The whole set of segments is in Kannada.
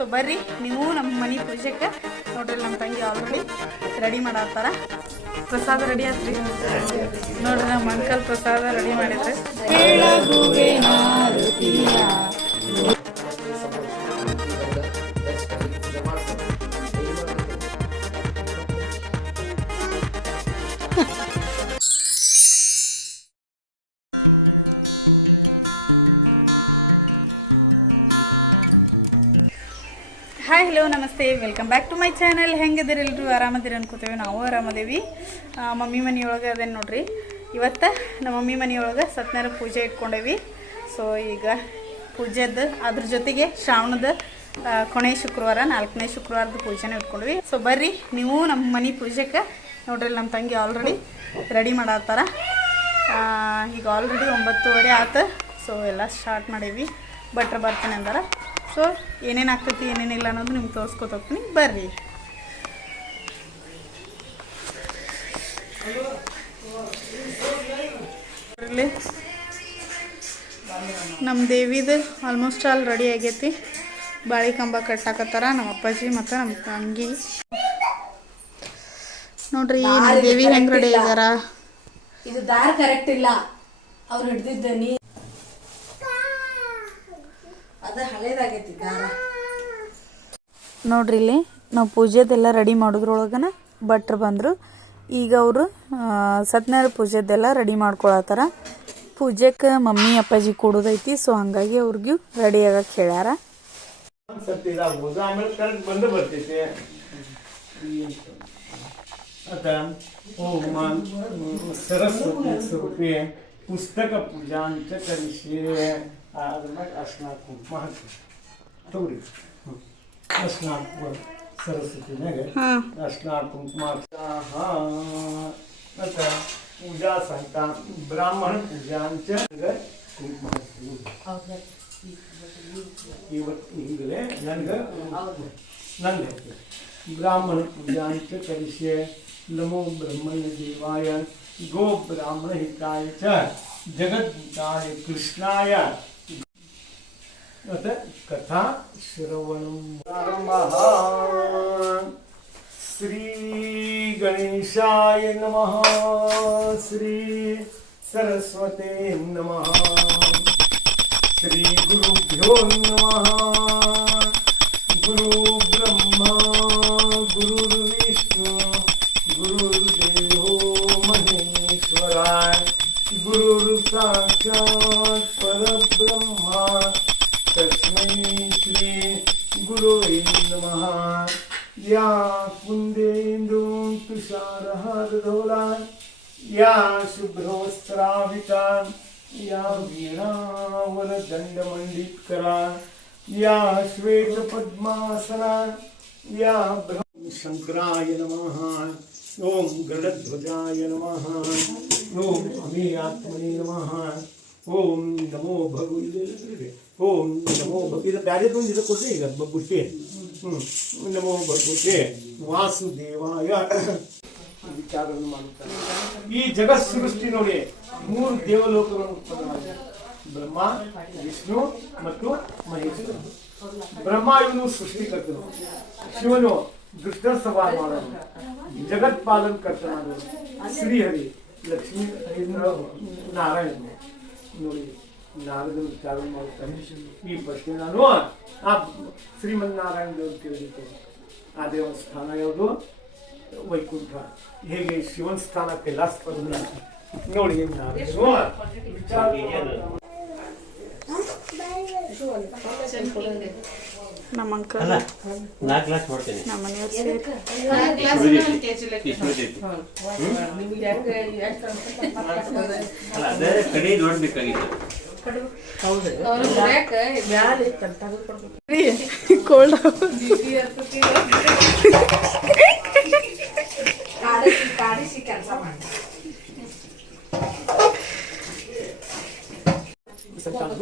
ಸೊ ಬರ್ರಿ ನೀವು ನಮ್ಮ ಮನೆ ಪೂಜೆಗೆ ನೋಡ್ರಿ. ನಮ್ಮ ತಂಗಿ ಆಲ್ರೆಡಿ ರೆಡಿ ಮಾಡತ್ತಾರ. ಪ್ರಸಾದ ರೆಡಿ ಆತ್ರಿ ನೋಡ್ರಿ. ನಮ್ಮ ಅಂಕಲ್ ಪ್ರಸಾದ ರೆಡಿ ಮಾಡಿದ್ರೆ ಹಾಯ್ ಹಲೋ ನಮಸ್ತೆ, welcome back to my channel. ಹೆಂಗಿದ್ದೀರಿ ಎಲ್ರು? ಆರಾಮದಿರಿ ಅನ್ಕೋತೇವೆ. ನಾವು ಆರಾಮದೇವಿ. ಮಮ್ಮಿ ಮನೆಯೊಳಗೆ ಅದೇನು ನೋಡ್ರಿ. ಇವತ್ತು ನಮ್ಮ ಮಮ್ಮಿ ಮನೆಯೊಳಗೆ ಸತ್ಯನಾರಾಯಣ ಪೂಜೆ ಇಟ್ಕೊಂಡೇವಿ. ಸೊ ಈಗ ಪೂಜೆದ್ದು ಅದ್ರ ಜೊತೆಗೆ ಶ್ರಾವಣದ ಕೊನೆಯ ಶುಕ್ರವಾರ 4ನೇ ಶುಕ್ರವಾರದ ಪೂಜೆನ ಇಟ್ಕೊಂಡ್ವಿ. ಸೊ ಬರ್ರಿ ನೀವು ನಮ್ಮ ಮನೆ ಪೂಜೆಗೆ ನೋಡ್ರಿ. ನಮ್ಮ ತಂಗಿ ಆಲ್ರೆಡಿ ರೆಡಿ ಮಾಡತ್ತಾರ. ಈಗ ಆಲ್ರೆಡಿ 9:30 ಆಯ್ತು. ಸೊ ಎಲ್ಲ ಸ್ಟಾರ್ಟ್ ಮಾಡೀವಿ. ಭಟ್ರು ಬರ್ತಾನೆ ಅಂದಾರ. ಸೊ ಏನೇನು ಆಗ್ತೈತಿ ಏನೇನಿಲ್ಲ ಅನ್ನೋದು ನಿಮ್ಗೆ ತೋರಿಸ್ಕೊತ ಹೋಗ್ತೀನಿ. ಬರ್ರಿ. ಇಲ್ಲಿ ನಮ್ಮ ದೇವಿದು ಆಲ್ಮೋಸ್ಟ್ ಆಲ್ ರೆಡಿ ಆಗೈತಿ. ಬಾಳಿ ಕಂಬ ಕಟ್ಟಾಕತ್ತಾರ ನಮ್ಮ ಅಪ್ಪಾಜಿ ಮತ್ತು ನಮ್ಮ ತಂಗಿ. ನೋಡ್ರಿ ನಮ್ಮ ದೇವಿ ಹೆಂಗೆ ರೆಡಿ ಆಗ್ಯಾರ. ಇದು ದಾರ ಕರೆಕ್ಟ್ ಇಲ್ಲ, ಅವ್ರು ಹಿಡ್ದಿದ್ದ ನೀ ಅದ ಹಳೇದಾಗೈತಿ ದಾರ. ನೋಡ್ರಿ ಇಲ್ಲಿ ನಾವು ಪೂಜೆದೆಲ್ಲ ರೆಡಿ ಮಾಡೋದ್ರೊಳಗನ ಭಟ್ರು ಬಂದರು. ಈಗ ಅವರು ಸತ್ಯನಾರಾಯಣ ಪೂಜೆದೆಲ್ಲ ರೆಡಿ ಮಾಡ್ಕೊಳತ್ತಾರ. ಪೂಜೆಗೆ ಮಮ್ಮಿ ಅಪ್ಪಾಜಿ ಕೊಡೋದೈತಿ. ಸೊ ಹಂಗಾಗಿ ಅವ್ರಿಗೂ ರೆಡಿ ಆಗಕ್ಕೆ ಹೇಳ್ಯಾರ. ಪುಸ್ತಕ ಪೂಜಾ ಅಂತ ಕಲಿಸಿ ಅರ್ಶನ ಕುಂಕುಮ ಹಾಕಿ ತಗೊಳ್ಳಿ. ಅರ್ಶನ ಸರಸ್ವತಿನಾಗ ಅರ್ಶನ ಕುಂಕುಮ ಮತ್ತು ಪೂಜಾ ಸಹಿತ ಬ್ರಾಹ್ಮಣ ಪೂಜಾ ಅಂತ ಕುಂಕುಮ ಇವತ್ತು ಈಗಲೇ ನನಗೆ ಬ್ರಾಹ್ಮಣ ಪೂಜಾ ಅಂತ ಕಲಿಸಿ ನಮೋ ಬ್ರಹ್ಮಣ್ಯ ದೇವಾಯ ಗೋ ಬ್ರಾಹ್ಮಣ ಹಿತಾಯ ಚ ಜಗದ್ಗೀತಾಯ ಕೃಷ್ಣಾಯ ಕಥಾ ಶ್ರವಣಂ ಪ್ರಾರಂಭಃ. ಶ್ರೀ ಗಣೇಶಾಯ ನಮಃ, ಶ್ರೀ ಸರಸ್ವತೇ ನಮಃ, ಶ್ರೀ ಗುರುಭ್ಯೋ ನಮಃ. ಗುರು ಬ್ರಹ್ಮ ಗುರು ವಿಷ್ಣು ಗುರುರ್ದೇವೋ ಮಹೇಶ್ವರಾಯ ಗುರು ಸಾಕ್ಷಾತ್ ಪರಬ್ರಹ್ಮ ತಸ್ಮೈ ಶ್ರೀ ಗುರುವೇ ನಮಃ. ಯಾ ಕುಂದೇಂದು ತುಷಾರಹಾರಧೌಲಾ ಯಾ ಶುಭ್ರವಸ್ತ್ರಾವಿತಾ ಯಾ ವೀಣಾವರದಂಡಮಂಡಿತಕರಾ ಯಾ ಶ್ವೇತಪದ್ಮಾಸನಾ ಯಾ ಶಂಕರಾಯ ನಮಃ. ಓಂ ಗರುಡಧ್ವಜಾಯ ನಮಃ. ಓಂ ಅಮೇಯಾತ್ಮನೇ ನಮಃ. ಓಂ ನಮೋ ಭಗವತೆ. ಓಂ ನಮೋ ಭಗವತೆ. ಬ್ಯಾರೆ ಇದು ಕೊಡ್ರಿ ಈಗ ಬುಟ್ಟಿ. ನಮೋ ಭಗವತೆ ವಾಸುದೇವಾಯ ವಿಚಾರವನ್ನು ಮಾಡುತ್ತಾರೆ. ಈ ಜಗತ್ ಸೃಷ್ಟಿ ನೋಡಿ 3 ದೇವಲೋಕಗಳನ್ನು ಉತ್ಪನ್ನ ಮಾಡಿದ್ದಾರೆ. ಬ್ರಹ್ಮ, ವಿಷ್ಣು ಮತ್ತು ಮಹೇಶ್ವರ. ಬ್ರಹ್ಮ ಇವನು ಸೃಷ್ಟಿಕರ್ತನು, ಶಿವನು ದುಷ್ಟ ಸವಾರ ಮಾಡೋದು, ಜಗತ್ಪಾಲನ್ ಕರ್ತನಾದನು ಶ್ರೀಹರಿ, ಲಕ್ಷ್ಮೀ ನಾರಾಯಣ. ನೋಡಿ ನಾರದನ ವಿಚಾರ ಮಾಡುತ್ತಾರೆ. ಈ ಪ್ರಶ್ನೆ ನಾನು ಆ ಶ್ರೀಮನ್ನಾರಾಯಣ ದೇವರು ಕೇಳಿದ್ದು. ಆ ದೇವನ ಸ್ಥಾನ ಯಾವುದು? ವೈಕುಂಠ. ಹೇಗೆ ಶಿವನ ಸ್ಥಾನ ಕೈಲಾಸ ಪರ್ವತ. ನೋಡಿ ವಿಚಾರ ನಮ್ಮ ಅಂಕಲ್ ನಮ್ಮ ಮನೆಯವ್ರು ಸೇರಿ ಕೋಲ್ಡ್ ಕೆಲಸ ಮಾಡಿ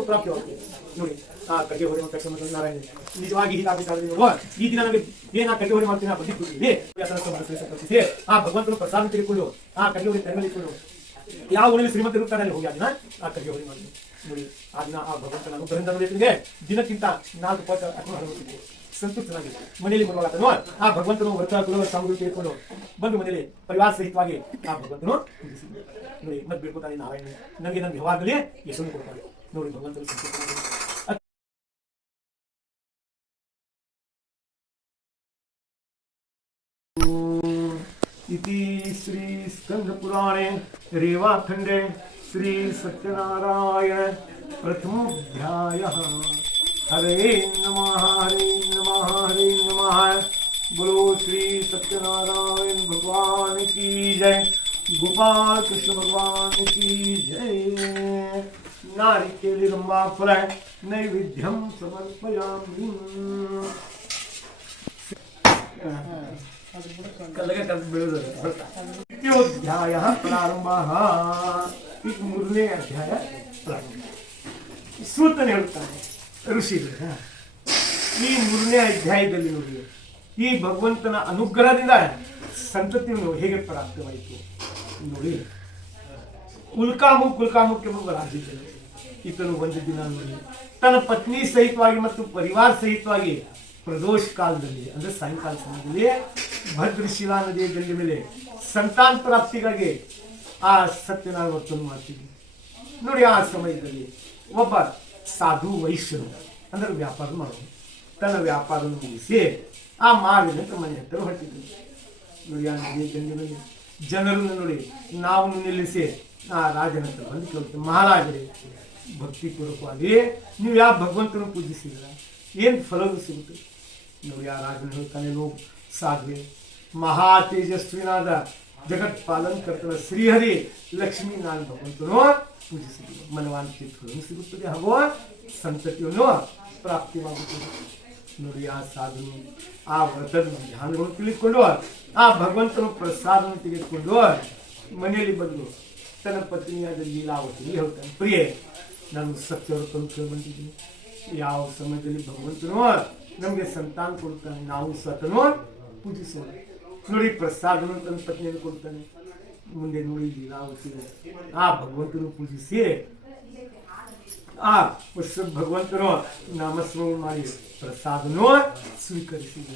ಪ್ರಾಪ್ತಿವಾಗ್ತದೆ. ನೋಡಿ ಆ ಕಡ್ಗೆ ಹೊರೆ ತಕ್ಷಣ ನಾರಾಯಣ ನಿಜವಾಗಿ ಹೀಗಾಗಬೇಕಾದ್ರೆ ಈ ದಿನ ನನಗೆ ಏನ್ ಆ ಕಡ್ಗೆ ಹೊರೆ ಮಾಡ್ತೀನಿ ಬಂದಿದ್ದೀವಿ. ಆ ಭಗವಂತನ ಪ್ರಸಾದ ತೆಗೆದುಕೊಂಡು ಆ ಕಡ್ಗೆ ಹೊರೆ ತೆರಳಿಕೊಂಡು ಯಾವ ಊರಲ್ಲಿ ಶ್ರೀಮಂತರು ಇರ್ತಾರೆ ಅಲ್ಲಿ ಹೋಗಿ ಆ ದಿನ ಆ ಕಡ್ಗೆ ಹೊರೆ ಮಾಡಿ ನೋಡಿ. ಆ ದಿನ ಆ ಭಗವಂತನ ಅನುಗ್ರಹದಿಂದ ನೋಡಿದ್ರೆ ದಿನಕ್ಕಿಂತ 4 ಪಟ್ಟು ಅನುಭವಿಸಿದ್ವಿ. ಸಂತುಷ್ಟನಾಗಿ ಮನೆಯಲ್ಲಿ ಬರುವಾತನು ಆ ಭಗವಂತನು ವ್ರತ ಕುಲ ಸಾಮಗ್ರಿ ತೆಗೆದುಕೊಂಡು ಬಂದು ಮನೆಯಲ್ಲಿ ಪರಿವಾರ ಸಹಿತವಾಗಿ ಆ ಭಗವಂತನು ಪೂಜಿಸಿದ ನೋಡಿ. ಮತ್ತೆ ಬೇಡ್ಕೊತಾನೆ ನಾರಾಯಣ ನನಗೆ ನನ್ನ ಯಾವಾಗಲೇ ಯಶಸ್ಸನ್ನು ಕೊಡ್ತಾನೆ ನೋಡಿ. ಭಗವಂತನು ಸಂತುಷ್ಟನಾಗಿ इति श्री स्कंद पुराणे रेवाखंडे श्री सत्यनारायण प्रथमोध्यायः। हरे नमः हरे नमः हरे नमः। बोलो श्री सत्यनारायण भगवान की जय, गोपाल कृष्ण भगवान की जय। नारिकेली रंबा फल नैवेद्यम समर्पयामि। द्वितीयोध्याय प्रारंभ। ಈಗ ಮೂರನೇ ಅಧ್ಯಾಯ ಪ್ರಾರಂಭ. ಸೂತನೇ ಹೇಳ್ತಾನೆ ಋಷಿಗಳು ಈ ಮೂರನೇ ಅಧ್ಯಾಯದಲ್ಲಿ ನೋಡಿ ಈ ಭಗವಂತನ ಅನುಗ್ರಹದಿಂದ ಸಂತತಿಯನ್ನು ಹೇಗೆ ಪ್ರಾಪ್ತವಾಯಿತು ನೋಡಿ. ಕುಲ್ಕಾಮುಖ್ಯ ರಾಜ್ಯದಲ್ಲಿ ಈತನು ಒಂದು ದಿನ ನೋಡಿ ತನ್ನ ಪತ್ನಿ ಸಹಿತವಾಗಿ ಮತ್ತು ಪರಿವಾರ ಸಹಿತವಾಗಿ ಪ್ರದೋಷ ಕಾಲದಲ್ಲಿ ಅಂದ್ರೆ ಸಾಯಂಕಾಲ ಸಮಯದಲ್ಲಿ ಭದ್ರಶಿಲಾ ನದಿಯ ದಂಡೆ ಮೇಲೆ ಸಂತಾನ ಪ್ರಾಪ್ತಿಗಾಗಿ ಆ ಸತ್ಯನಾರಾಯಣ ವ್ರತವನ್ನು ಮಾಡ್ತೀವಿ ನೋಡಿ. ಆ ಸಮಯದಲ್ಲಿ ಒಬ್ಬ ಸಾಧು ವೈಶ್ಯರು ಅಂದ್ರೆ ವ್ಯಾಪಾರ ಮಾಡೋದು ತನ್ನ ವ್ಯಾಪಾರವನ್ನು ಮುಗಿಸಿ ಆ ಮಾರ್ಗದ ಮನೆ ಹತ್ತಿರ ಹೊರಟಿದ್ರು ನೋಡಿ. ಆ ನದಿಯ ದಂಡೆ ಮೇಲೆ ಜನರನ್ನು ನೋಡಿ ನಾವು ನಿಲ್ಲಿಸಿ ಆ ರಾಜನ ಹತ್ರ ಬಂದು ಕೇಳ್ತೀವಿ, ಮಹಾರಾಜರೇ ಭಕ್ತಿಪೂರ್ವಕವಾಗಿ ನೀವು ಯಾವ ಭಗವಂತನ ಪೂಜಿಸಿದ್ರ ಏನು ಫಲವು ಸಿಗುತ್ತೆ ನೋಡಿ. ಆ ರಾಜನ ಹೇಳ್ತಾನೆ, ಲೋಕ ಸಾಧ್ವೆ ಮಹಾ ತೇಜಸ್ವಿನಾದ ಜಗತ್ ಪಾಲನ್ ಕರ್ತನ ಶ್ರೀಹರಿ ಲಕ್ಷ್ಮೀ ನಾನು ಭಗವಂತನು ಪೂಜಿಸಿದ್ರು ಮನವಾಂಚಿತ ಫಲವು ಸಿಗುತ್ತದೆ ಹಾಗೂ ಸಂತತಿಯನ್ನು ಪ್ರಾಪ್ತಿಯಾಗುತ್ತದೆ ನೋಡಿ. ಆ ಸಾಧನೆ ಆ ವ್ರತದ ಧ್ಯಾನಗಳನ್ನು ತಿಳಿದುಕೊಂಡು ಆ ಭಗವಂತನ ಪ್ರಸಾದವನ್ನು ತೆಗೆದುಕೊಂಡು ಮನೆಯಲ್ಲಿ ಬಂದು ತನ್ನ ಪತ್ನಿಯಾದ ಲೀಲಾವತಿಗೆ ಹೇಳ್ತಾನೆ, ಪ್ರಿಯೆ ನಾನು ಸತ್ಯವ್ರತನ್ನು ಕೇಳ್ಬಂದಿದ್ದೀನಿ. ಯಾವ ಸಮಯದಲ್ಲಿ ಭಗವಂತನು ನಮಗೆ ಸಂತಾನ ಕೊಡ್ತಾನೆ ನಾವು ಸತನು ಪೂಜಿಸೋಣ ನೋಡಿ. ಪ್ರಸಾದನು ತನ್ನ ಪತ್ನಿಯನ್ನು ಕೊಡ್ತಾನೆ. ಮುಂದೆ ನೋಡಿ ಲೀಲಾವತಿ ಆ ಭಗವಂತನು ಪೂಜಿಸಿ ಆ ಭಗವಂತನು ನಾಮಸ್ಮರಣ ಮಾಡಿ ಪ್ರಸಾದನು ಸ್ವೀಕರಿಸಿದ.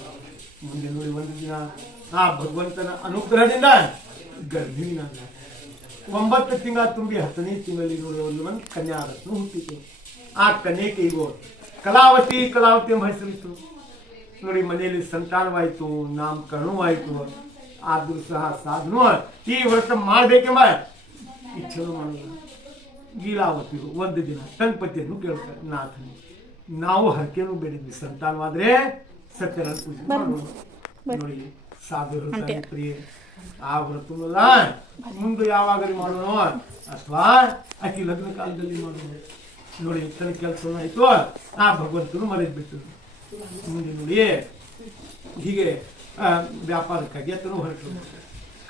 ಮುಂದೆ ನೋಡಿ ಒಂದು ದಿನ ಆ ಭಗವಂತನ ಅನುಗ್ರಹದಿಂದ ಗರ್ಭಿಣಿಯಾದ 9 ತಿಂಗಳ ತುಂಬಿ 10ನೇ ತಿಂಗಳಲ್ಲಿ ನೋಡಿ ಒಂದು ಕನ್ಯಾರತ್ನ ಹುಟ್ಟಿತು. ಆ ಕನ್ಯೆಗೆ ಈಗ ಕಲಾವತಿ ಎಂಬ ಹೆಸರಿತ್ತು ನೋಡಿ. ಮನೆಯಲ್ಲಿ ಸಂತಾನವಾಯಿತು, ನಾಮಕರಣವಾಯಿತು. ಆದ್ರೂ ಸಹ ಸಾಧನು ಈ ವ್ರತ ಮಾಡಬೇಕೆಂಬ ಇಚ್ಛೆನೂ ಮಾಡಿದ್ರು. ಲೀಲಾವತಿ ಒಂದು ದಿನ ತನ್ನ ಪತಿಯನ್ನು ಕೇಳ್ತಾರೆ, ನಾಥನೇ ನಾವು ಹರಕೆನೂ ಬೇಡಿದ್ವಿ, ಸಂತಾನವಾದ್ರೆ ಸತ್ಯನಾರಾಯಣ ಪೂಜೆ ಮಾಡೋಣ ನೋಡಿ. ಸಾಧು ಹೇಳ್ತಾರೆ, ಪ್ರಿಯೆ ಆ ವ್ರತವಲ್ಲ ಮುಂದೆ ಯಾವಾಗಲೂ ಮಾಡೋಣ ಅಥವಾ ಆಕೆ ಲಗ್ನ ಕಾಲದಲ್ಲಿ ಮಾಡೋಣ ನೋಡಿ. ತನ್ನ ಕೆಲಸ ಆಯ್ತು, ಆ ಭಗವಂತನು ಮರೆತು ಬಿಟ್ಟು ಮುಂದೆ ನೋಡಿ ಹೀಗೆ ವ್ಯಾಪಾರಕ್ಕಾಗಿ ಆತನು ಹೊರಟು.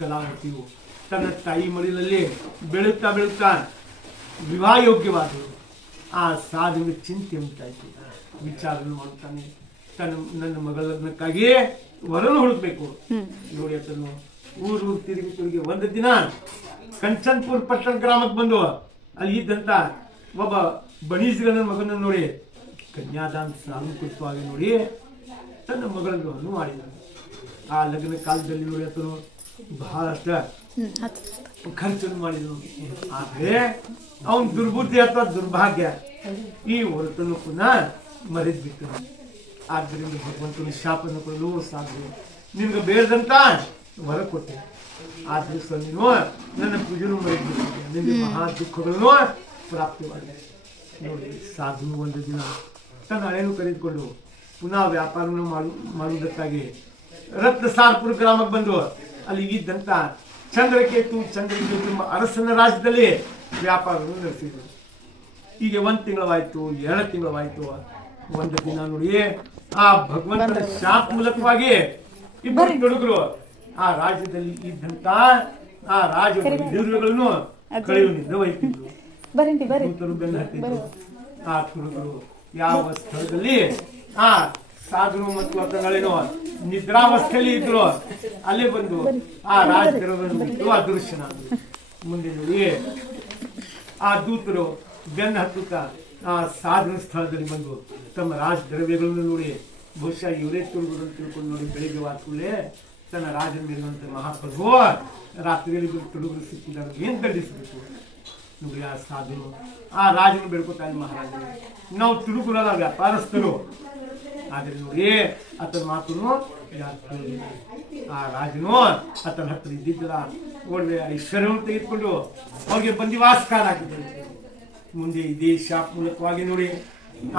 ಕಲಾವತಿಯು ತನ್ನ ತಾಯಿ ಮಡಿಲಲ್ಲಿ ಬೆಳುತ್ತಾ ವಿವಾಹ ಯೋಗ್ಯವಾದವು. ಆ ಸಾಧುವಿಗೆ ಚಿಂತೆ ಉಂಟಾಯಿತು. ವಿಚಾರವನ್ನು ಮಾಡುತ್ತಾನೆ, ನನ್ನ ಮಗಳ ಲಗ್ನಕ್ಕಾಗಿ ವರನು ಹುಡುಕ್ಬೇಕು ನೋಡಿ. ಆತನು ಊರು ತಿರುಗಿ ಒಂದು ದಿನ ಕಂಚನ್ಪುರ ಪಟ್ಟಣ ಗ್ರಾಮಕ್ಕೆ ಬಂದು ಅಲ್ಲಿ ಇದ್ದಂತ ಒಬ್ಬ ಬಣೀಸ್ಗನ ಮಗನ ನೋಡಿ ಕನ್ಯಾದಾನ ಸಾಂಕೃತವಾಗಿ ನೋಡಿ ತನ್ನ ಮಗಳನ್ನು ಮಾಡಿದ. ಆ ಲಗ್ನ ಕಾಲದಲ್ಲಿ ನೋಡಿ ಆತನು ಬಹಳಷ್ಟು ಖರ್ಚನ್ನು ಮಾಡಿದನು. ಆದ್ರೆ ಅವನ ದುರ್ಬುದ್ಧಿ ಅಥವಾ ದುರ್ಭಾಗ್ಯ ಈ ಹೊರತನ್ನು ಪುನಃ ಮರೆತು ಬಿಟ್ಟನು. ಆದ್ದರಿಂದ ಭಗವಂತನ ಶಾಪನ್ನು ಕೊಡಲು ಸಾಧ್ಯ ನಿನ್ಗೆ ಬೇಡದಂತ ವರ ಕೊಟ್ಟೆ. ಆದ್ರೆ ಸಹ ನೀನು ನನ್ನ ಪೂಜೆನೂ ಮರೆತು ಬಿಟ್ಟಿದ್ದೆ, ನಿಮಗೆ ಮಹಾ ದುಃಖಗಳನ್ನು ಪ್ರಾಪ್ತಿವಾಗಿದೆ ನೋಡಿ. ಸಾಧು ಒಂದು ದಿನ ತನ್ನ ಹಳೆಯನ್ನು ಕರೆದುಕೊಂಡು ಪುನಃ ವ್ಯಾಪಾರವನ್ನು ಮಾಡುವುದಕ್ಕಾಗಿ ರತ್ನಸಾರ್ಪುರ ಗ್ರಾಮಕ್ಕೆ ಬಂದು ಅಲ್ಲಿ ಇದ್ದಂತ ಚಂದ್ರಕೇತು ಎಂಬ ಅರಸನ ರಾಜ್ಯದಲ್ಲಿ ವ್ಯಾಪಾರವನ್ನು ನಡೆಸಿದ್ರು. ಹೀಗೆ 1 ತಿಂಗಳವಾಯ್ತು, 2 ತಿಂಗಳವಾಯ್ತು. ಒಂದು ದಿನ ನೋಡಿ ಆ ಭಗವಂತನ ಶಾಪ ಮೂಲಕವಾಗಿ ಇಬ್ಬರು ಹುಡುಗರು ಆ ರಾಜ್ಯದಲ್ಲಿ ಇದ್ದಂತ ಆ ರಾಜ ವೈದ್ಯರುಗಳನ್ನು ಕಳೆಯುವುದಿಲ್ಲ ವಹಿಸಿದ್ರು. ಬೆನ್ನ ಹತ್ತಿದ್ರು. ಆ ಹುಡುಗರು ಯಾವ ಸ್ಥಳದಲ್ಲಿ ಆ ಸಾಧು ಮತ್ತು ಆತಗಳೇನೋ ನಿದ್ರಾವಸ್ಥೆಯಲ್ಲಿ ಇದ್ರು ಅಲ್ಲೇ ಬಂದು ಆ ರಾಜರು ಅದೃಶ್ಯನಾದ್ರು. ಮುಂದೆ ನೋಡಿ ಆ ದೂತರು ಬೆನ್ನ ಹತ್ತುತ್ತಾ ಆ ಸಾಧನ ಸ್ಥಳದಲ್ಲಿ ಬಂದು ತಮ್ಮ ರಾಜ ದ್ರವ್ಯಗಳನ್ನು ನೋಡಿ ಬಹುಶಃ ಇವರೇ ತುಳುಗುರು ಅಂತ ತಿಳ್ಕೊಂಡು ನೋಡಿ, ಬೆಳಿಗ್ಗೆ ವಾತ್ಕೂಲೆ ತನ್ನ ರಾಜನ ಮೇಲಿರುವಂಥ ಮಹಾಪ್ರಭು ರಾತ್ರಿಯಲ್ಲಿ ತುಳುಗುರು ಸಿಕ್ಕಿದಾಗ ಏನು ದಂಡಿಸಬೇಕು ನೋಡಿ. ಆ ಸಾಧು ಆ ರಾಜನ ಬೇಡ್ಕೊತಾನೆ ಮಹಾರಾಜ, ನಾವು ತುಳುಗುರಲ್ಲ ವ್ಯಾಪಾರಸ್ಥರು, ಆದರೆ ನೋಡಿ ಆತನ ಮಾತನ್ನು ಆ ರಾಜನು ಆತನ ಹತ್ರ ಇದ್ದಿದ್ದಲ್ಲ ಒಳ್ಳೆ ಐಶ್ವರ್ಯವನ್ನು ತೆಗೆದುಕೊಂಡು ಅವ್ರಿಗೆ ಬಂದಿವಾಸ್ಕಾರ ಹಾಕಿದ್ದಾರೆ. ಮುಂದೆ ಇದೇ ಶಾಪ್ ಮೂಲಕವಾಗಿ ನೋಡಿ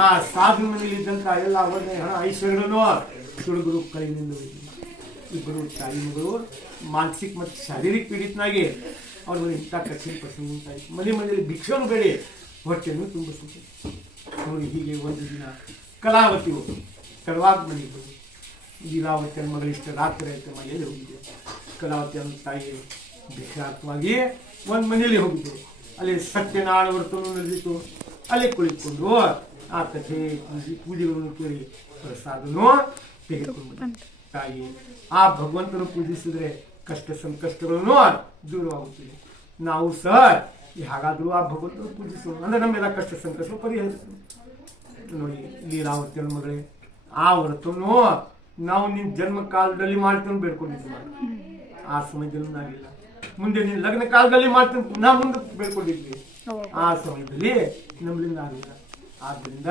ಆ ಸಾಧು ಮನೆಯಲ್ಲಿ ಇದ್ದಂತ ಎಲ್ಲ ಒಳ್ಳೆ ಹಣ ಐಶ್ವರ್ಯಗಳನ್ನು ತುಳುಗುರು ಕೈಯಿಂದ ಇಬ್ಬರು ತಾಯಿ ಮಗಳು ಮಾನಸಿಕ ಮತ್ತು ಶಾರೀರಿಕ ಪೀಡಿತನಾಗಿ ಅವ್ರ ಮನೆ ಇಂಥ ಕಠಿಣ ಪ್ರಸಂಗ ಉಂಟಾಯಿತು. ಮನೆಯಲ್ಲಿ ಭಿಕ್ಷೆಯನ್ನು ಬೇಡಿ ಹೊಟ್ಟೆಯನ್ನು ತುಂಬಿಸುತ್ತೆ ನೋಡಿ. ಹೀಗೆ ಒಂದು ದಿನ ಕಲಾವತಿಯು ಕಡವಾದ ಮನೆಗೆ ಬಂದು ಲೀಲಾವತಿಯ ಮಗಳಿಷ್ಟ ರಾತ್ರಿ ಆಯ್ತು ಮನೆಯಲ್ಲಿ ಹೋಗಿದ್ದೆ. ಕಲಾವತಿ ಅನ್ನೋ ತಾಯಿ ಭಿಕ್ಷಾರ್ಥವಾಗಿ ಒಂದು ಮನೆಯಲ್ಲಿ ಹೋಗಿದ್ದೆ. ಅಲ್ಲಿ ಸತ್ಯನಾರಾಯಣ ವ್ರತವನ್ನು ನಡೆದಿತ್ತು. ಅಲ್ಲಿ ಕುಳಿತುಕೊಂಡು ಆ ಕಥೆ ಪೂಜೆಗಳನ್ನು ಕೇಳಿ ಪ್ರಸಾದನು ತೆಗೆದುಕೊಂಡು ತಾಯಿ ಆ ಭಗವಂತನು ಪೂಜಿಸಿದ್ರೆ ಕಷ್ಟ ಸಂಕಷ್ಟಗಳನ್ನು ದೂರವಾಗುತ್ತದೆ. ನಾವು ಸಹ ಹಾಗಾದರೂ ಆ ಭಗವಂತನು ಪೂಜಿಸೋಣ ಅಂದ್ರೆ ನಮ್ಮೆಲ್ಲ ಕಷ್ಟ ಸಂಕಷ್ಟ ಪರಿಹರಿಸೋಣ ನೋಡಿ. ಲೀಲಾವತಿಯ ಮಗಳೇ, ಆ ವ್ರತವನ್ನು ನಾವು ನಿನ್ನ ಜನ್ಮ ಕಾಲದಲ್ಲಿ ಮಾಡ್ತೇನೆ ಬೇಡ್ಕೊಂಡಿದ್ವಿ. ಆ ಸಮಯದಲ್ಲಿ ನಾವಿಲ್ಲ. ಮುಂದೆ ನಿನ್ನ ಲಗ್ನ ಕಾಲದಲ್ಲಿ ಮಾಡ್ತೇನೆ ನಾವು ಮುಂದೆ ಬೇಡ್ಕೊಂಡಿದ್ವಿ. ಆ ಸಮಯದಲ್ಲಿ ನಮ್ಮಿಂದ ಆಗಿಲ್ಲ. ಆದ್ದರಿಂದ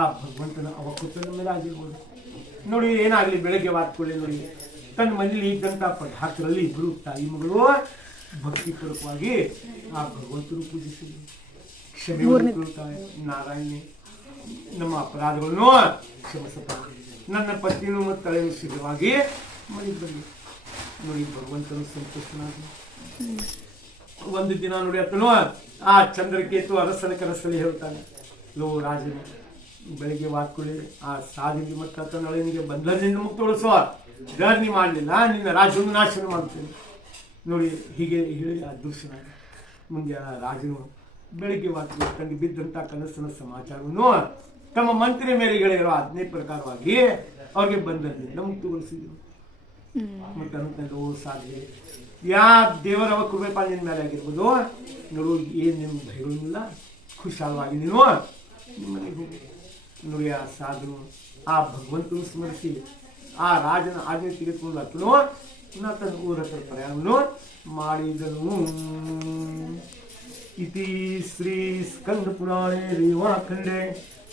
ಆ ಭಗವಂತನ ಅವಕೃತ ನಮ್ಮ ಮೇಲೆ ಆಗಿರ್ಬೋದು ನೋಡಿ. ಏನಾಗಲಿ ಬೆಳಗ್ಗೆ ವಾತ್ಕೊಳ್ಳಿ ನೋಡಿ, ತನ್ನ ಮನೇಲಿ ಇದ್ದಂಥ ಪದಾರ್ಥರಲ್ಲಿ ಇಬ್ಬರು ತಾಯಿ ಮಗಳು ಭಕ್ತಿಪೂರ್ವಕವಾಗಿ ಆ ಭಗವಂತನು ಪೂಜಿಸಿದ್ರು. ಕ್ಷಮೆ ನಾರಾಯಣಿ, ನಮ್ಮ ಅಪರಾಧಗಳನ್ನು ಕ್ಷಮಿಸಪ್ಪ, ನನ್ನ ಪತ್ನಿಯನ್ನು ಮತ್ತು ತಲೆಯನ್ನು ಶೀಘ್ರವಾಗಿ ಮನೆಗೆ ಬರಲಿ ನೋಡಿ. ಭಗವಂತನು ಸಂತೋಷನಾದ ಒಂದು ದಿನ ನೋಡಿ ಆತನು ಆ ಚಂದ್ರಕೇತು ಅರಸನ ಕನಸಲ್ಲಿ ಹೇಳ್ತಾನೆ, ಲೋ ರಾಜನು ಬೆಳಿಗ್ಗೆ ವಾತ್ಕೊಳ್ಳಿ ಆ ಸಾಧಿಗೆ ಮತ್ತು ಆತನ ಅಳಿನಿಗೆ ಬಂಧನದಿಂದ ಮುಕ್ತಗೊಳಿಸುವ ಧರಣಿ ಮಾಡಲಿಲ್ಲ, ನಿನ್ನ ರಾಜ್ಯವನ್ನು ನಾಶನ ಮಾಡುತ್ತೇನೆ ನೋಡಿ. ಹೀಗೆ ಹೇಳಿ ಅದೃಶ್ಯನಾಗ ಮುಂದೆ ಆ ರಾಜನು ಬೆಳಿಗ್ಗೆ ವಾತ್ಕೊಳ್ಳಿ ತನಗೆ ಬಿದ್ದಂಥ ಕನಸಿನ ಸಮಾಚಾರವನ್ನು ತಮ್ಮ ಮಂತ್ರಿ ಮೇರೆಗೆ ಹೇಳಿರೋ ಆಜ್ಞೆ ಪ್ರಕಾರವಾಗಿ ಅವ್ರಿಗೆ ಬಂಧನದಿಂದ ಮುಕ್ತಗೊಳಿಸಿದ್ರು. ಮತ್ತೆ ಅನ್ನೋ ಸಾಧ್ಯ ಯಾ ದೇವರ ಕೃಪೆ ನಿನ್ನ ಮೇಲೆ ಆಗಿರ್ಬೋದು ನೋಡು. ಏನು ನಿಮ್ಮ ಭಯಗಳಿಲ್ಲ, ಖುಷಾಲವಾಗಿ ನೀನು ನಿಮ್ಮನೆಗೆ ಹೋಗಿ ನೋಡಿ. ಆ ಸಾಧು ಆ ಭಗವಂತನು ಸ್ಮರಿಸಿ ಆ ರಾಜನ ಆಜ್ಞೆ ತೆಗೆದುಕೊಂಡು ಹತ್ತನು ತನ್ನ ಊರ ಹತ್ರ ಪ್ರಯಾಣವನ್ನು ಮಾಡಿದನು. ಇತಿ ಶ್ರೀ ಸ್ಕಂದ ಪುರಾಣೇ ರೇವಾಖಂಡೇ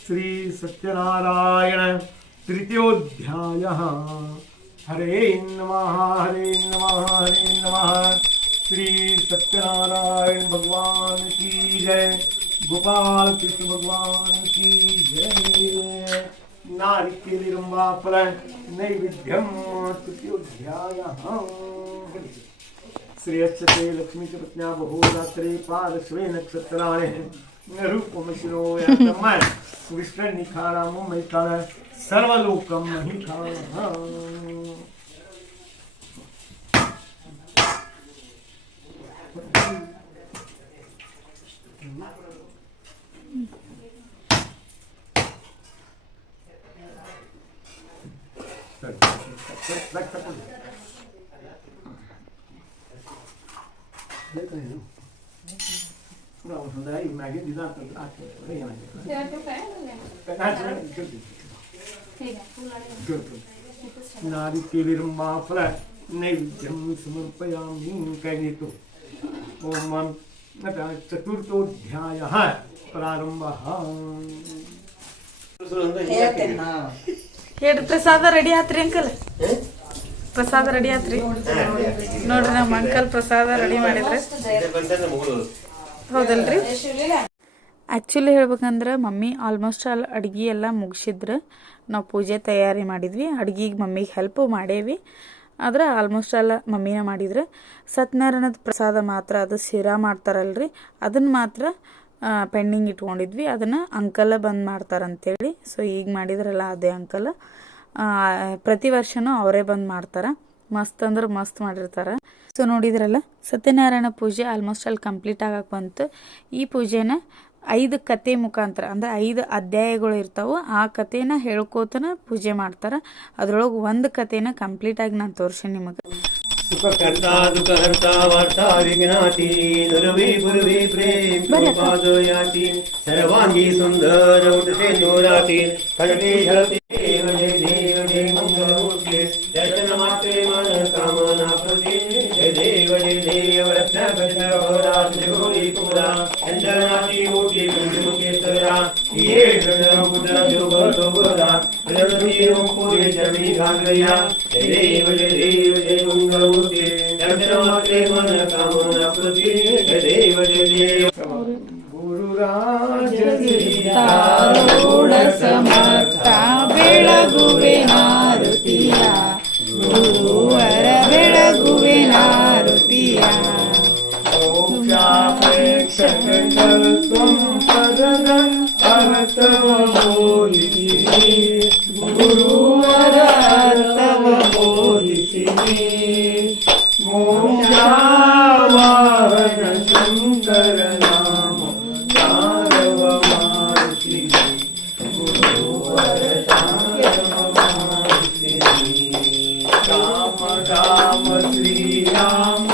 ಶ್ರೀ ಸತ್ಯನಾರಾಯಣ ತೃತೀಯೋಧ್ಯಾಯ. ಹರೇ ನಮಃ ಹರೇ ನಮಃ ಹರೇ ನಮಃ. श्री सत्यनारायण भगवान की जय, गोपाल कृष्ण भगवान की जय. नारिकेलिरंबा फल नैवेद्यम तृतीयोध्यायः. श्रेयश्चते लक्ष्मी च पत्न्या बहुरात्रे पार्श्वे नक्षत्राणे रूपमशिरो यत्तम विष्णुनिखारामो मैतान सर्वलोकं महिताः. नारिकेलिरंबा फल नैवेद्यं समर्पयामि. कहितो ओम चतुर्थोध्यायः प्रारंभः. ಹೇಳ್ರಿ ಪ್ರಸಾದ ರೆಡಿ ಆತ್ರಿ ಅಂಕಲ್, ಪ್ರಸಾದ ರೆಡಿ ಆತ್ರಿ ನೋಡ್ರಿ. ನಮ್ಮ ಅಂಕಲ್ ಪ್ರಸಾದ ರೆಡಿ ಮಾಡಿದ್ರೆ ಹೌದಲ್ರಿ. ಆ್ಯಕ್ಚುಲಿ ಹೇಳ್ಬೇಕಂದ್ರೆ ಮಮ್ಮಿ ಆಲ್ಮೋಸ್ಟ್ ಆಲ್ ಅಡ್ಗೆ ಎಲ್ಲ ಮುಗಿಸಿದ್ರೆ ನಾವು ಪೂಜೆ ತಯಾರಿ ಮಾಡಿದ್ವಿ. ಅಡ್ಗೆಗೆ ಮಮ್ಮಿಗೆ ಹೆಲ್ಪ್ ಮಾಡೇವಿ, ಆದ್ರೆ ಆಲ್ಮೋಸ್ಟ್ ಆಲ್ ಮಮ್ಮಿನ ಮಾಡಿದ್ರೆ. ಸತ್ಯನಾರಾಯಣದ ಪ್ರಸಾದ ಮಾತ್ರ ಅದು ಶಿರಾ ಮಾಡ್ತಾರಲ್ರಿ, ಅದನ್ನು ಮಾತ್ರ ಪೆಂಡಿಂಗ್ ಇಟ್ಕೊಂಡಿದ್ವಿ. ಅದನ್ನು ಅಂಕಲ್ ಬಂದು ಮಾಡ್ತಾರಂತೇಳಿ. ಸೊ ಈಗ ಮಾಡಿದ್ರಲ್ಲ ಅದೇ ಅಂಕಲ್. ಪ್ರತಿ ವರ್ಷವೂ ಅವರೇ ಬಂದು ಮಾಡ್ತಾರೆ. ಮಸ್ತ್ ಅಂದ್ರೆ ಮಸ್ತ್ ಮಾಡಿರ್ತಾರೆ. ಸೊ ನೋಡಿದ್ರಲ್ಲ, ಸತ್ಯನಾರಾಯಣ ಪೂಜೆ ಆಲ್ಮೋಸ್ಟ್ ಅಲ್ಲಿ ಕಂಪ್ಲೀಟ್ ಆಗಕ್ಕೆ ಬಂತು. ಈ ಪೂಜೆನ 5 ಕತೆ ಮುಖಾಂತರ ಅಂದ್ರೆ 5 ಅಧ್ಯಾಯಗಳು ಇರ್ತಾವೆ. ಆ ಕಥೆನ ಹೇಳ್ಕೋತನ ಪೂಜೆ ಮಾಡ್ತಾರೆ. ಅದ್ರೊಳಗೆ ಒಂದು ಕಥೆನ ಕಂಪ್ಲೀಟ್ ಆಗಿ ನಾನು ತೋರಿಸಿ ನಿಮಗೆ. सुखकर्ता दुःखहर्ता वार्ता विघ्नाति नुरवे गुरुवे प्रेम पादयाति सर्वांगी सुंदर उठते दोराति कटते झलते मंगलमूर्ति दर्शन मात्रे मन कामना प्रति जय देव रत्न कृष्ण गौरा त्रिगुरी कुमरा चंद्रनाथी मूर्ति कुंजमुखेश्वरा ये पुत्र जोगोरा प्रकृति रूपुरी जमी घागया जय देव जय मंगलमूर्ति दर्शन मात्रे मन कामना प्रति जय देव गुरुराज ತಾರೋಡ ಸಮರ್ಥ ಬೆಳಗುವೆ ನಾರುತಿಯ ಗುರುವರ ಬೆಳಗುವೆ ನಾರುತಿಯ ಗುರುವರ ಅರ್ಥವ ಬೋಧಿಸಿರಿ ಮೋಕ್ಷವಾಹನ ಶಂಕರ ನಾಮ ಸಾರವ ಮಾಡಿಸಿರಿ ಗುರುವರ ಸಾರವ ಮಾಡಿಸಿರಿ ರಾಮ ರಾಮ ಶ್ರೀರಾಮ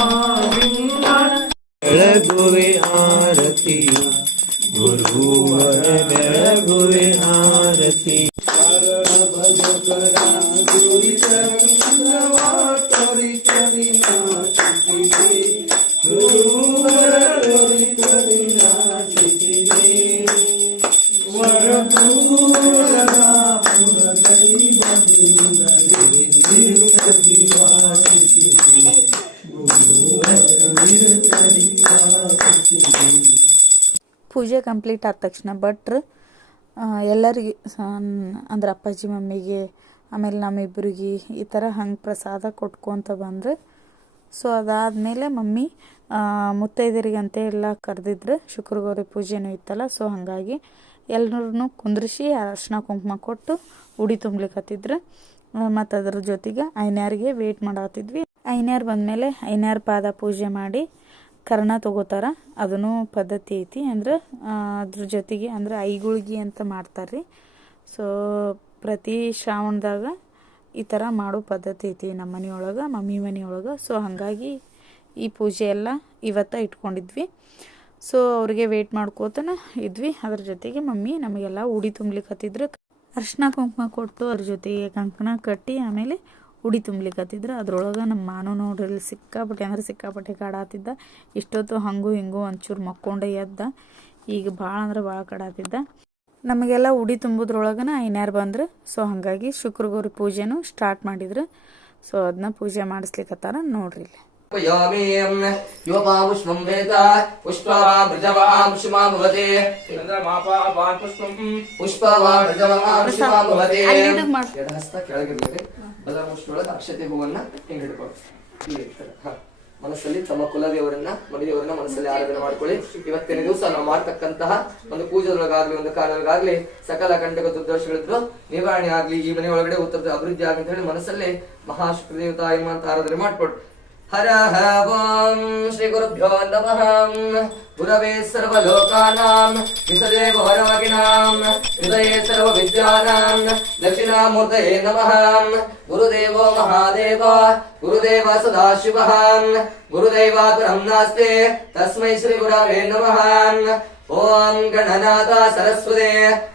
ಬೆಳಗುವೆ ಆರತಿಯ ಗುರುವರ ಬೆಳಗುವೆ ಆರತಿ ಪೂಜೆ ಕಂಪ್ಲೀಟ್ ಆದ ತಕ್ಷಣ ಭಟ್ರು ಎಲ್ಲರಿಗೆ ಅಂದ್ರೆ ಅಪ್ಪಾಜಿ ಮಮ್ಮಿಗೆ ಆಮೇಲೆ ನಮ್ಮಿಬ್ಬರಿಗೆ ಈ ಥರ ಹಂಗೆ ಪ್ರಸಾದ ಕೊಟ್ಕೊತ ಬಂದ್ರೆ ಸೊ ಅದಾದಮೇಲೆ ಮಮ್ಮಿ ಮುತ್ತೈದರಿಗಂತೆ ಎಲ್ಲ ಕರೆದಿದ್ರು ಶುಕ್ರಗೌರಿ ಪೂಜೆನೂ ಇತ್ತಲ್ಲ ಸೊ ಹಾಗಾಗಿ ಎಲ್ಲರನ್ನೂ ಕುಂದ್ರಿಸಿ ಅರ್ಶಿನ ಕುಂಕುಮ ಕೊಟ್ಟು ಉಡಿ ತುಂಬ್ಲಿಕ್ಕತ್ತಿದ್ರು ಮತ್ತು ಅದ್ರ ಜೊತೆಗೆ ಐನ್ಯಾರಿಗೆ ವೇಟ್ ಮಾಡತ್ತಿದ್ವಿ. ಐನ್ಯಾರು ಬಂದಮೇಲೆ ಐನ್ಯಾರು ಪಾದ ಪೂಜೆ ಮಾಡಿ ಕರ್ಣ ತಗೋತಾರ. ಅದನ್ನು ಪದ್ಧತಿ ಐತಿ. ಅಂದ್ರೆ ಅದ್ರ ಜೊತೆಗೆ ಅಂದ್ರೆ ಐಗುಳ್ಗಿ ಅಂತ ಮಾಡ್ತಾರೆ ರೀ. ಸೊ ಪ್ರತಿ ಶ್ರಾವಣದಾಗ ಈ ಥರ ಮಾಡೋ ಪದ್ಧತಿ ಐತಿ ನಮ್ಮ ಮನೆಯೊಳಗೆ, ಮಮ್ಮಿ ಮನೆಯೊಳಗೆ. ಸೊ ಹಾಗಾಗಿ ಈ ಪೂಜೆ ಎಲ್ಲ ಇವತ್ತು ಇಟ್ಕೊಂಡಿದ್ವಿ. ಸೊ ಅವ್ರಿಗೆ ವೇಟ್ ಮಾಡ್ಕೋತನ ಇದ್ವಿ. ಅದ್ರ ಜೊತೆಗೆ ಮಮ್ಮಿ ನಮಗೆಲ್ಲ ಉಡಿ ತುಂಬ್ಲಿಕ್ಕತ್ತಿದ್ರು. ಅರ್ಶಿನ ಕುಂಕುಮ ಕೊಟ್ಟು ಅದ್ರ ಜೊತೆಗೆ ಕಂಕಣ ಕಟ್ಟಿ ಆಮೇಲೆ ಉಡಿ ತುಂಬ್ಲಿಕ್ಕತ್ತಿದ್ರು. ಅದ್ರೊಳಗೆ ನಮ್ಮ ಮಾನು ನೋಡ್ರಿ ಸಿಕ್ಕಾಪಟ್ಟೆ ಕಾಡಾತಿದ್ದ. ಇಷ್ಟೊತ್ತು ಹಂಗೂ ಹಿಂಗೂ ಒಂಚೂರು ಮಕ್ಕೊಂಡೆ ಎದ್ದ. ಈಗ ಭಾಳ ಅಂದ್ರೆ ಭಾಳ ಕಾಡಾತಿದ್ದ. ನಮಗೆಲ್ಲ ಉಡಿ ತುಂಬೋದ್ರೊಳಗನ ಐನ್ಯಾರು ಬಂದ್ರು. ಸೊ ಹಾಗಾಗಿ ಶುಕ್ರಗೌರಿ ಪೂಜೆನೂ ಸ್ಟಾರ್ಟ್ ಮಾಡಿದ್ರು. ಸೊ ಅದನ್ನ ಪೂಜೆ ಮಾಡಿಸ್ಲಿಕ್ಕತ್ತಾರ ನೋಡ್ರಿ. ಯುವಪಾಪುಷ್ಪಂ ವೇದ ಪುಷ್ಪವಾಂ ಮೃಜವಾಂ ಶಿಮಾಂ ಭವತೆ ಚಂದ್ರಮಾಪಾಪಾನ್ ಪುಷ್ಪಂ ಪುಷ್ಪವಾಂ ಮೃಜವಾಂ ಶಿಮಾಂ ಭವತೆ. ಎಡಹಸ್ತ ಕೆಳಗಿರಲಿ. ಬಲಮುಷ್ಟಿಯೊಳಗೆ ಅಕ್ಷತೆ ಹೂವನ್ನ ಹಿಂಗೆ ಹಿಡ್ಕೊಳ್ಳಿ. ಮನಸ್ಸಲ್ಲಿ ತಮ್ಮ ಕುಲದೇವರನ್ನ ಮನೆದೇವರನ್ನ ಮನಸ್ಸಲ್ಲಿ ಆರಾಧನೆ ಮಾಡ್ಕೊಳ್ಳಿ. ಇವತ್ತಿನ ದಿವಸ ನಾವು ಮಾಡ್ತಕ್ಕಂತಹ ಒಂದು ಪೂಜೆದೊಳಗಾಗ್ಲಿ ಒಂದು ಕಾರ್ಯದೊಳಗಾಗ್ಲಿ ಸಕಲ ಕಂಟಕ ದುರ್ದೋಷಗಳಿದ್ರು ನಿವಾರಣೆ ಆಗ್ಲಿ, ಈ ಮನೆ ಒಳಗಡೆ ಉತ್ತರ ಅಭಿವೃದ್ಧಿ ಆಗ್ಲಿ ಅಂತ ಹೇಳಿ ಮನಸ್ಸಲ್ಲಿ ಮಹಾಶುಕ್ರದೇವತಾ ಅಂತ ಆರಾಧನೆ ಮಾಡ್ಕೊಟ್ಟು ಹರಃ ಓಂ ಶ್ರೀ ಗುರುಭ್ಯೋ ನಮಃ. ಗುರವೇ ಸರ್ವಲೋಕಾನಾಂ ವಿಸದೇವ ವರವಗಿನಾಂ ಹೃದಯೇ ಸರ್ವ ವಿದ್ಯಾನಾಂ ದಕ್ಷಿಣಾಮೂರ್ತಯೇ ನಮಃ. ಗುರುದೇವೋ ಮಹಾದೇವ ಗುರುದೇವ ಸದಾಶಿವಃ ಗುರುದೈವಾತ್ ಪರಂ ನಾಸ್ತಿ ತಸ್ಮೈ ಶ್ರೀ ಗುರವೇ ನಮಃ. ಓಂ ಗಣನಾಥ ಸರಸ್ವತೆ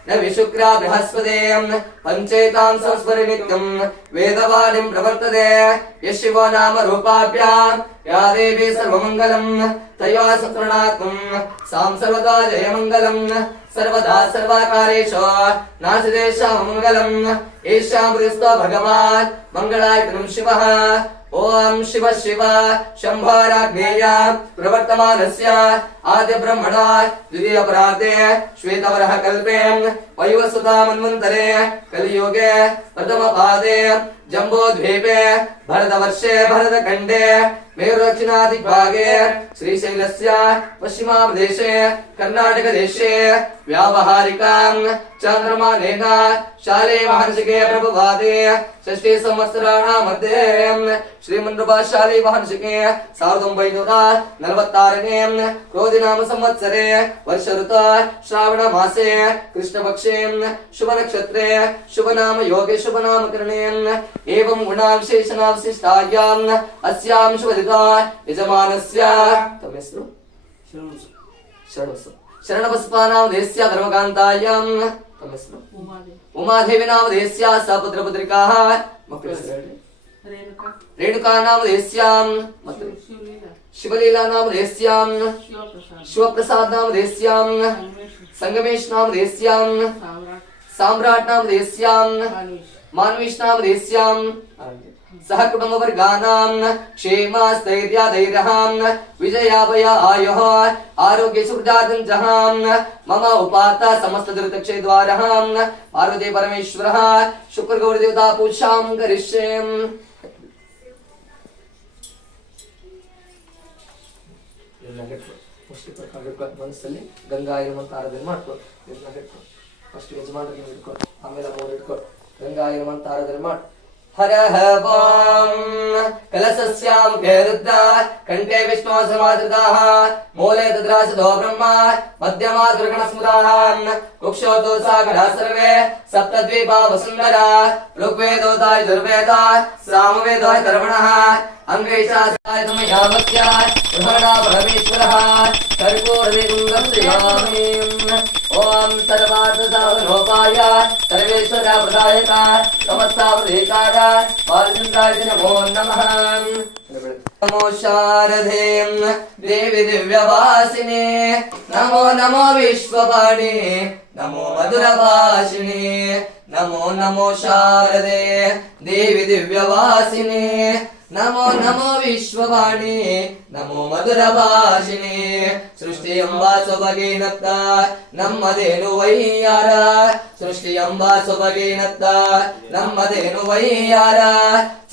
ನ ವಿಶುಕ್ರ ಬೃಹಸ್ಪತೆ ಪಂಚೇತಾಂ ಸಂಸ್ಮರಿ ನಿತ್ಯಂ ವೇದವಾಣಿಂ ಪ್ರವರ್ತತೆ ಯಶಿವ ನಾಮ ರೂಪಾಭ್ಯಾಂ ಯಾ ದೇವಿ ಸರ್ವಮಂಗಲಂ ತಯಾ ಸಪ್ರಣಾತ್ಮಂ ಸಾಂ ಸರ್ವದಾ ಜಯಮಂಗಲಂ ಸರ್ವದಾ ಸರ್ವಕಾರೇಷು ನಾಸಿದೇಶ ಮಂಗಲಂ ಏಷಾಂ ಹೃದಯಸ್ಥೋ ಭಗವಾನ್ ಮಂಗಳಾಯತನಂ ಶಿವಃ. ಓಂ ಶಿವ ಶಿವ ಶಂಭಾರಾಜ್ಞೇಯ ಪ್ರವರ್ತಮಾನಸ್ಯ ಆದ್ಯ ಬ್ರಹ್ಮಣ ದ್ವಿತೀಯ ಪರಾತೆ ಶ್ವೇತವರಃ ಕಲ್ಪೆ ವೈವಸ್ವತಾ ಮನ್ವಂತರೆ ಕಲಿಯುಗೆ ಪ್ರಥಮ ಪಾದೆ ಜಂಬೋದ್ವೀಪೆ ಭರತವರ್ಷೆ ಭರತಖಂಡೆ ಮೇರುದಕ್ಷಿಣಾದಿಗ್ಭಾಗೆ ಶ್ರೀಶೈಲಸ್ಯ ಪಶ್ಚಿಮಪ್ರದೇಶೆ ಕರ್ನಾಟಕದೇಶೆ ವ್ಯಾವಹಾರಿಕಾಂ ಚಾಂದ್ರಮಾನೇನ ಶಾಲೆ ಮಹರ್ಷಿಗೆ ಪ್ರಭುವಾದೆ ಷಷ್ಠಿ ಸಂವತ್ಸರಾಣ ಮಧ್ಯೆ ಶ್ರೀಮಂದ್ರಭಾಶಾಲಿ ಮಹರ್ಷಿಗೆ 1946ನೇ ಕ್ರೋಧಿನಾಮ ಸಂವತ್ಸರೆ ವರ್ಷ ಋತು ಶ್ರಾವಣ ಮಾಸೆ ಕೃಷ್ಣ ಪಕ್ಷೆ ಶುಭ ನಕ್ಷತ್ರೆ ಶುಭ ನಾಮ ಯೋಗೆ ಶುಭ ನಾಮಕರಣೆ ಏವಂ ಗುಣಾವಿಶೇಷಣಾ ವಿಶಿಷ್ಟಾಯಾಂ ಅಸ್ಯಾಂ ಶುಭದಿತಾ ಯಜಮಾನಸ್ಯ ತಮ್ಮ ಹೆಸರು ಶರಣಬಸಪ್ಪಾನಾಂ ದೇಸ್ಯ ಧರ್ಮಕಾಂತಾಯಾಂ ತಮ್ಮ ಹೆಸರು ಉಮಾದೇವಿ ನಾಮಧೇಯಸ್ಯ ಸಪುತ್ರಪುತ್ರಿಕಾಃ ಮಕ್ಕಳ ಹೆಸರು ಹೇಳಿ ರೇಣುಕಾ ನಾಮಧೇಯಸ್ಯಾಂ ಮತ್ತು ಶಿವಲೀಲಾ ನಾಮಧೇಯಸ್ಯಾಂ ಶಿವಪ್ರಸಾದ್ ನಾಮಧೇಯಸ್ಯಾಂ ಸಂಗಮೇಶ್ ನಾಮಧೇಯಸ್ಯಾಂ ಸಾಮ್ರಾಟ್ ನಾಮಧೇಯಸ್ಯಾಂ ಮಾನ್ವೇಶ್ ನಾಮಧೇಯಸ್ಯಾಂ ಸಹ ಕುಟುಂಬವರ್ಗಾನಾಂ ಕ್ಷೇಮ ಸ್ಥೈರ್ಯ ಧೈರ್ಯಂ ವಿಜಯಾಭಯ ಆಯುಃ ಆರೋಗ್ಯ ಸುಖದಾದಂತಹ ಮಮ ಉಪಾತ ಸಮಸ್ತ ದುರಿತಕ್ಷಯ ದ್ವಾರಂ ಪಾರ್ವತಿ ಪರಮೇಶ್ವರಃ ಶುಕ್ರ ಗೌರಿ ದೇವತಾ ಪೂಜಾಂ ಕರಿಷ್ಯೆ ಮನಸ್ಸಲ್ಲಿ ಗಂಗಾ ಇರುವಂತ ಆರಾಧನೆ ಮಾಡ್ಕೊ ಫಸ್ಟ್ ಯಜಮಾನರಿಗೆ ಇಟ್ಕೊ ಆಮೇಲೆ ಅಮ್ಮ ಇಟ್ಕೊ ಗಂಗಾ ಇರುವಂತ ಆರಾಧನೆ ಮಾಡ್ ಹರಃ ವಾಂ ಕಲಸಸ್ಯಾಂ ರುದ್ರ ಕಂಠೆ ವಿಷ್ಣು ಸಮಾಧೃತಾಃ ಮೂಲೆ ತದ್ರಾಸದೋ ಬ್ರಹ್ಮ ಮಧ್ಯಮಾ ದುರ್ಗಣ ಸ್ಮೃತಾಃ ಕುಕ್ಷೋತೋ ಸಾಗರ ಸರ್ವೇ ಸಪ್ತದ್ವೀಪಾ ವಸುಂಧರಾ ಋಗ್ವೇದೋತಾಯ ದುರ್ವೇದ ಸಾಮವೇದಾಯ ಕರ್ಮಣಃ ಅಂಗೈಶಾಸಾಯ ಸಮಯಾವತ್ಯ ಬ್ರಹ್ಮಣಾ ಪರಮೇಶ್ವರಃ ಕರ್ಪೂರದೀಪಂ ದರ್ಶಯಾಮಿ ಓಂ ಸರ್ವಾರ್ಥಸಾಧನೋಪಾಯ ಸರ್ವೇಶ್ವರ ಪ್ರದಾಯಕ ಸಮಸ್ತಾವದೇಕಾರ ಪಾಲಚಂದ್ರಾಯ ನಮೋ ನಮಃ ನಮೋ ಶಾರದೆ ದೇವಿ ದಿವ್ಯವಾಸಿನಿ ನಮೋ ನಮೋ ವಿಶ್ವವಾಣಿ ನಮೋ ಮಧುರಭಾಷಿಣಿ ನಮೋ ನಮೋ ಶಾರದೆ ದೇವಿ ದಿವ್ಯವಾಸಿನಿ ನಮೋ ನಮೋ ವಿಶ್ವವಾಣಿ ನಮೋ ಮಧುರ ಭಾಷಿಣಿ ಸೃಷ್ಟಿ ಎಂಬ ಸೊಬಗೇನತ್ತ ನಮ್ಮದೇನು ವೈಯಾರ ಸೃಷ್ಟಿ ಎಂಬ ಸೊಬಗೇನತ್ತ ನಮ್ಮದೇನು ವೈಯಾರ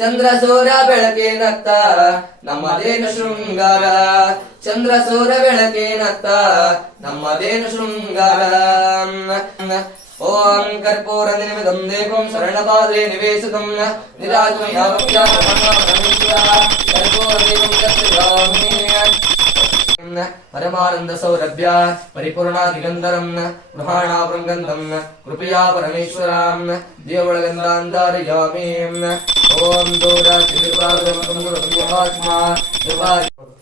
ಚಂದ್ರ ಸೂರ್ಯ ಬೆಳಕೇನತ್ತ ನಮ್ಮದೇನು ಶೃಂಗಾರ ಚಂದ್ರ ಸೂರ್ಯ ಬೆಳಕೇನತ್ತ ನಮ್ಮದೇನು ಶೃಂಗಾರ ಓಂ ಕರ್ಪೂರ ನಿಮಿದಂ ದೇವಂ ಶರಣಪಾದೇ ನಿವೇಶಿತಂ ಪರಮಾನಂದ ಸೌರಭ್ಯ ಪರಿಪೂರ್ಣ ದಿಗಂಧರಂ ಗೃಹಾಣಾಪುರಂ ಗಂಧಂ ಕೃಪಯಾ ಪರಮೇಶ್ವರಾಂ ದೇವಳಗಂಧಾಂಧಾರಯಾಮಿ ಓಂ ದೂರ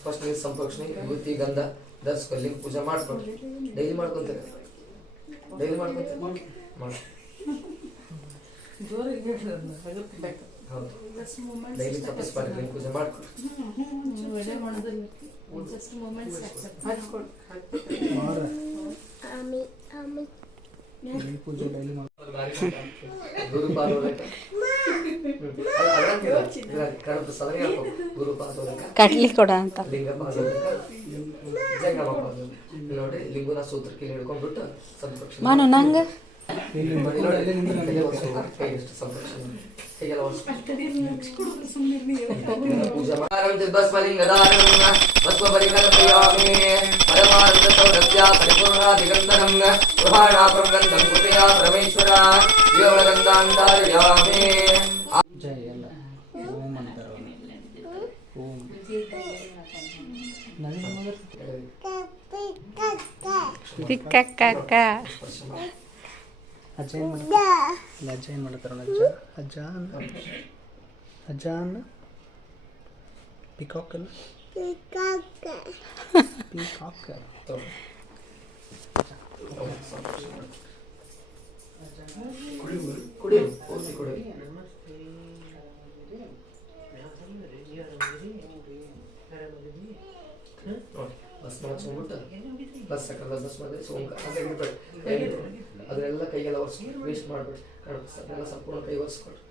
ಫಸ್ಟ್ ಸಂಪಕ್ಷಣಿ ವಿಭೂತಿ ಗಂಧ ಧರಿಸ್ಕೊಳ್ಳಿ ಪೂಜೆ ಮಾಡ್ಕೊಳ್ರಿ ಡೈಲಿ ಮಾಡ್ಕೊಂತಾರೆ ಡೈಲಿ ಮಾಡ್ಕೊಂತಾರೆ ಮಾಡಿ ಹೌದು ಡೈಲಿ ತಪ್ಪಿಸ್ಬಾರ್ದು ಪೂಜೆ ಮಾಡ್ಕೊಳ್ರಿ ಕಟ್ಲಿ ಕೊಡ ಅಂತ ನೋಡಿ ಲಿಂಗುನ ಸೂತ್ರಕ್ಕೆ ಹಿಡ್ಕೊಂಡ್ಬಿಟ್ಟು ಸಂಪಕ್ಷ ಮಾನು ನಂಗ ಪರಮೇಶ್ವರ ದೇವಳಗಂಧಾಂಧಾರಯಾಮಿ ಅಜ್ಜ ಏನ್ ಮಾಡ್ತಾರ ಅಜ್ಜ ಅಜ್ಜ ಅನ್ನ ಪಿಕಾಕ್ ಅಲ್ಲ ಪಿಕಾಕ್ ಕುಡಿ ಪೂರ್ತಿ ಕುಡಿ ಬಸ್ ಮಾಡ್ಸ್ಕೊಂಡ್ಬಿಟ್ಟು ಬಸ್ ಸಕ್ಕದ ಬಸ್ ಮಾಡಿ ಅದನ್ನೆಲ್ಲ ಕೈಗೆಲ್ಲ ಒರೆಸಿ ವೇಸ್ಟ್ ಮಾಡ್ಬೇಡಿ ಅದನ್ನೆಲ್ಲ ಸಂಪೂರ್ಣ ಕೈ ಒರೆಸ್ಕೊಡ್ರಿ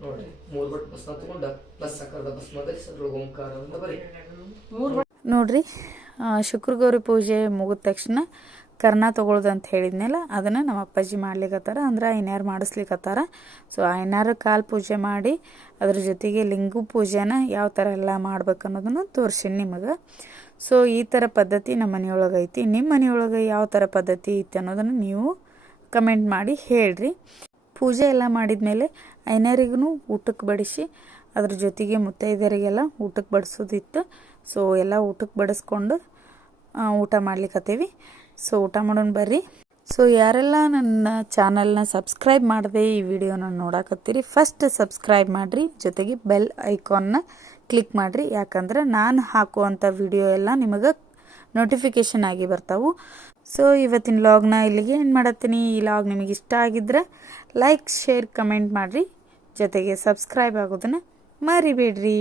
ನೋಡ್ರಿ 3 ಬಟ್ ಬಸ್ ತಗೊಂಡ ಬಸ್ ಸಕ್ಕದ ಬಸ್ ಮಾಡಿ ಓಂಕಾರ ಅಂತ ಬರೀ ನೋಡ್ರಿ ಶುಕ್ರ ಗೌರಿ ಪೂಜೆ ಮುಗಿದ ತಕ್ಷಣ ಕರ್ಣ ತೊಗೊಳ್ದು ಅಂತ ಹೇಳಿದ್ನಲ್ಲ ಅದನ್ನು ನಮ್ಮ ಅಪ್ಪಾಜಿ ಮಾಡ್ಲಿಕ್ಕತ್ತಾರ ಅಂದ್ರೆ ಐನಾರು ಮಾಡಿಸ್ಲಿಕ್ಕತ್ತಾರ. ಸೊ ಐನಾರು ಕಾಲು ಪೂಜೆ ಮಾಡಿ ಅದ್ರ ಜೊತೆಗೆ ಲಿಂಗು ಪೂಜೆನ ಯಾವ ಥರ ಎಲ್ಲ ಮಾಡ್ಬೇಕು ಅನ್ನೋದನ್ನು ತೋರಿಸಿನಿ ನಿಮಗೆ. ಸೊ ಈ ಥರ ಪದ್ಧತಿ ನಮ್ಮ ಮನೆಯೊಳಗೆ ಐತಿ. ನಿಮ್ಮ ಮನೆಯೊಳಗೆ ಯಾವ ಥರ ಪದ್ಧತಿ ಐತಿ ಅನ್ನೋದನ್ನು ನೀವು ಕಮೆಂಟ್ ಮಾಡಿ ಹೇಳ್ರಿ. ಪೂಜೆ ಎಲ್ಲ ಮಾಡಿದ್ಮೇಲೆ ಐನಾರಿಗೂ ಊಟಕ್ಕೆ ಬಡಿಸಿ ಅದ್ರ ಜೊತೆಗೆ ಮುತ್ತೈದರಿಗೆಲ್ಲ ಊಟಕ್ಕೆ ಬಡಿಸೋದಿತ್ತು. ಸೊ ಎಲ್ಲ ಊಟಕ್ಕೆ ಬಡಿಸ್ಕೊಂಡು ಊಟ ಮಾಡ್ಲಿಕ್ಕತ್ತೀವಿ. ಸೊ ಊಟ ಮಾಡೋಣ ಬರ್ರಿ. ಸೊ ಯಾರೆಲ್ಲ ನನ್ನ ಚಾನಲ್ನ ಸಬ್ಸ್ಕ್ರೈಬ್ ಮಾಡದೆ ಈ ವಿಡಿಯೋನ ನೋಡಕತ್ತೀರಿ ಫಸ್ಟ್ ಸಬ್ಸ್ಕ್ರೈಬ್ ಮಾಡಿರಿ, ಜೊತೆಗೆ ಬೆಲ್ ಐಕಾನ್ನ ಕ್ಲಿಕ್ ಮಾಡಿರಿ, ಯಾಕಂದ್ರೆ ನಾನು ಹಾಕುವಂಥ ವಿಡಿಯೋ ಎಲ್ಲ ನಿಮಗೆ ನೋಟಿಫಿಕೇಷನ್ ಆಗಿ ಬರ್ತಾವೆ. ಸೊ ಇವತ್ತಿನ ಲಾಗ್ನ ಇಲ್ಲಿಗೆ ಏನು ಮಾಡತ್ತೀನಿ. ಈ ಲಾಗ್ ನಿಮಗೆ ಇಷ್ಟ ಆಗಿದ್ರೆ ಲೈಕ್, ಶೇರ್, ಕಮೆಂಟ್ ಮಾಡಿರಿ. ಜೊತೆಗೆ ಸಬ್ಸ್ಕ್ರೈಬ್ ಆಗೋದನ್ನು ಮರಿಬೇಡ್ರಿ.